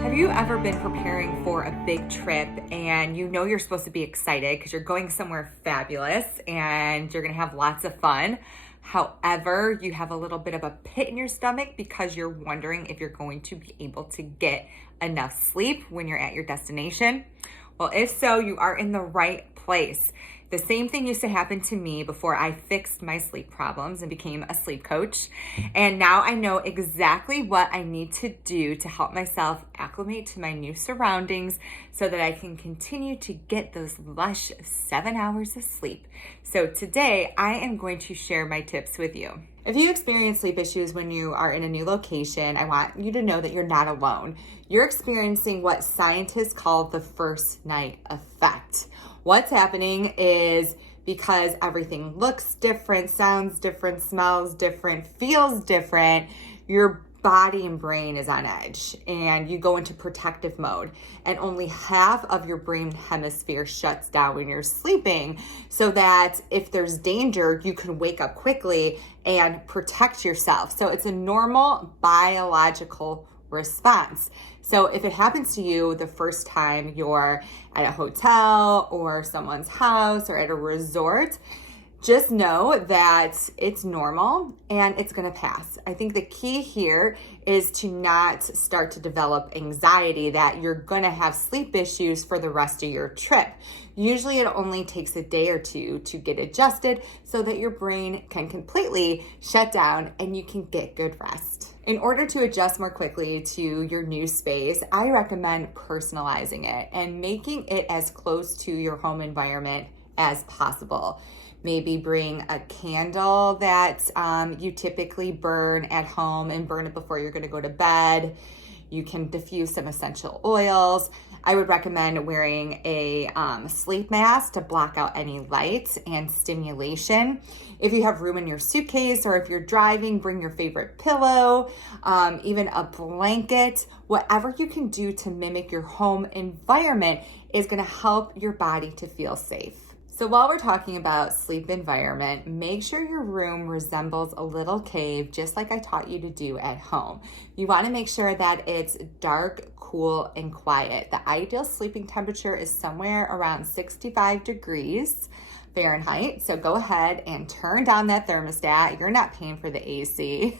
Have you ever been preparing for a big trip and you know you're supposed to be excited because you're going somewhere fabulous and you're going to have lots of fun? However, you have a little bit of a pit in your stomach because you're wondering if you're going to be able to get enough sleep when you're at your destination? Well, if so, you are in the right place. The same thing used to happen to me before I fixed my sleep problems and became a sleep coach. And now I know exactly what I need to do to help myself acclimate to my new surroundings so that I can continue to get those lush 7 hours of sleep. So today I am going to share my tips with you. If you experience sleep issues when you are in a new location, I want you to know that you're not alone. You're experiencing what scientists call the first night effect. What's happening is because everything looks different, sounds different, smells different, feels different, your body and brain is on edge and you go into protective mode, and only half of your brain hemisphere shuts down when you're sleeping so that if there's danger, you can wake up quickly and protect yourself. So it's a normal biological response. So if it happens to you the first time you're at a hotel or someone's house or at a resort, just know that it's normal and it's going to pass. I think the key here is to not start to develop anxiety that you're going to have sleep issues for the rest of your trip. Usually it only takes a day or two to get adjusted so that your brain can completely shut down and you can get good rest. In order to adjust more quickly to your new space, I recommend personalizing it and making it as close to your home environment as possible. Maybe bring a candle that you typically burn at home and burn it before you're going to go to bed. You can diffuse some essential oils. I would recommend wearing a sleep mask to block out any light and stimulation. If you have room in your suitcase or if you're driving, bring your favorite pillow, even a blanket. Whatever you can do to mimic your home environment is going to help your body to feel safe. So while we're talking about sleep environment, make sure your room resembles a little cave, just like I taught you to do at home. You want to make sure that it's dark, cool, and quiet. The ideal sleeping temperature is somewhere around 65 degrees Fahrenheit. So go ahead and turn down that thermostat. You're not paying for the AC.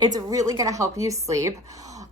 It's really going to help you sleep.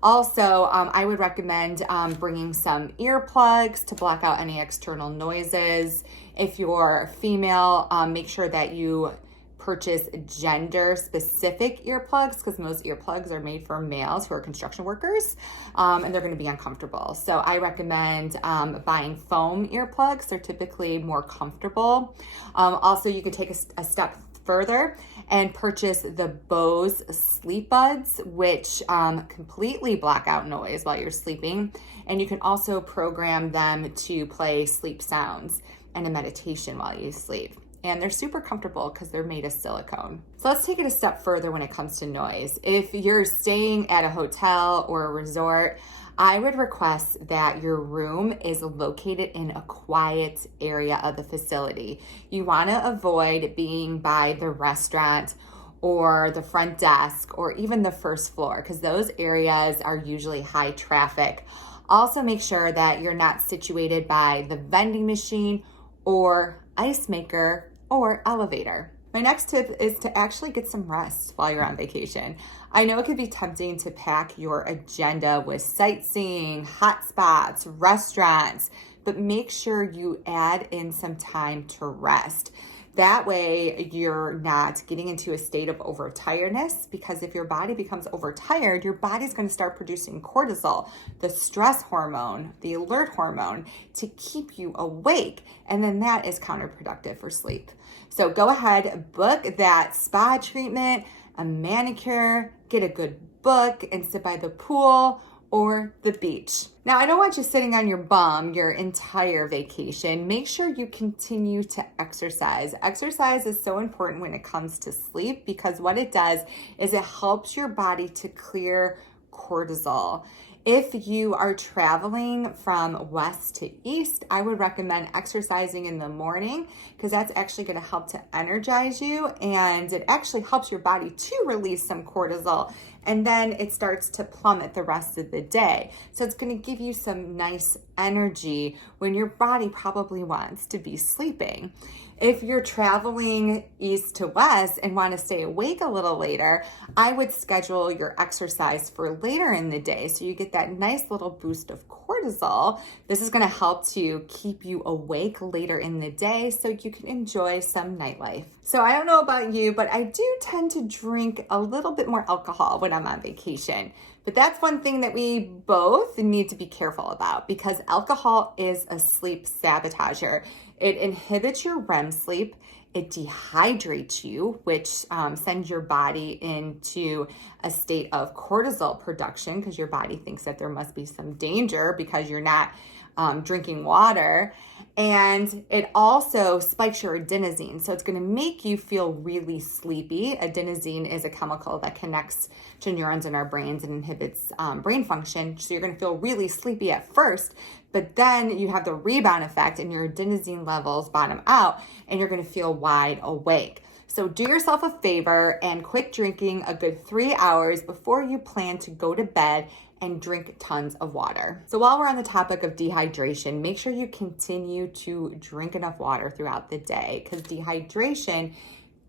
Also, I would recommend bringing some earplugs to block out any external noises. If you're female, make sure that you purchase gender-specific earplugs because most earplugs are made for males who are construction workers, and they're going to be uncomfortable. So I recommend buying foam earplugs. They're typically more comfortable. Also, you can take a step further and purchase the Bose Sleep Buds, which completely block out noise while you're sleeping. And you can also program them to play sleep sounds and a meditation while you sleep. And they're super comfortable because they're made of silicone. So let's take it a step further when it comes to noise. If you're staying at a hotel or a resort, I would request that your room is located in a quiet area of the facility. You want to avoid being by the restaurant or the front desk or even the first floor because those areas are usually high traffic. Also make sure that you're not situated by the vending machine or ice maker or elevator. My next tip is to actually get some rest while you're on vacation. I know it can be tempting to pack your agenda with sightseeing, hotspots, restaurants, but make sure you add in some time to rest. That way you're not getting into a state of overtiredness, because if your body becomes overtired, your body's going to start producing cortisol, the stress hormone, the alert hormone, to keep you awake. And then that is counterproductive for sleep. So go ahead, book that spa treatment, a manicure, get a good book, and sit by the pool or the beach. Now, I don't want you sitting on your bum your entire vacation. Make sure you continue to exercise. Exercise is so important when it comes to sleep because what it does is it helps your body to clear cortisol. If you are traveling from west to east, I would recommend exercising in the morning because that's actually going to help to energize you, and it actually helps your body to release some cortisol, and then it starts to plummet the rest of the day. So it's going to give you some nice energy when your body probably wants to be sleeping. If you're traveling east to west and want to stay awake a little later, I would schedule your exercise for later in the day so you get that nice little boost of cortisol. This is going to help to keep you awake later in the day so you can enjoy some nightlife. So I don't know about you, but I do tend to drink a little bit more alcohol when I'm on vacation. But that's one thing that we both need to be careful about because alcohol is a sleep sabotager. It inhibits your REM sleep. It dehydrates you, which sends your body into a state of cortisol production because your body thinks that there must be some danger because you're not drinking water. And it also spikes your adenosine. So it's going to make you feel really sleepy. Adenosine is a chemical that connects to neurons in our brains and inhibits brain function. So you're going to feel really sleepy at first, but then you have the rebound effect and your adenosine levels bottom out and you're going to feel wide awake. So do yourself a favor and quit drinking a good 3 hours before you plan to go to bed and drink tons of water. So while we're on the topic of dehydration, make sure you continue to drink enough water throughout the day because dehydration,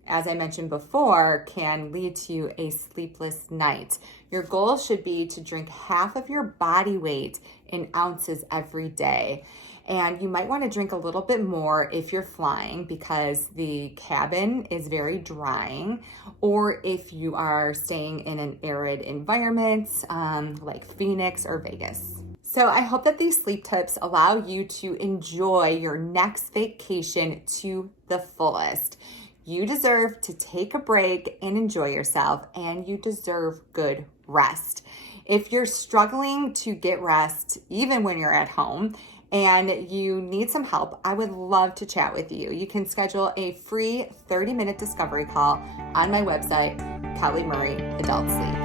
as I mentioned before, can lead to a sleepless night. Your goal should be to drink half of your body weight in ounces every day. And you might want to drink a little bit more if you're flying because the cabin is very drying, or if you are staying in an arid environment like Phoenix or Vegas. So I hope that these sleep tips allow you to enjoy your next vacation to the fullest. You deserve to take a break and enjoy yourself, and you deserve good rest. If you're struggling to get rest, even when you're at home, and you need some help, I would love to chat with you. You can schedule a free 30-minute discovery call on my website, Kelly Murray Adult Sleep.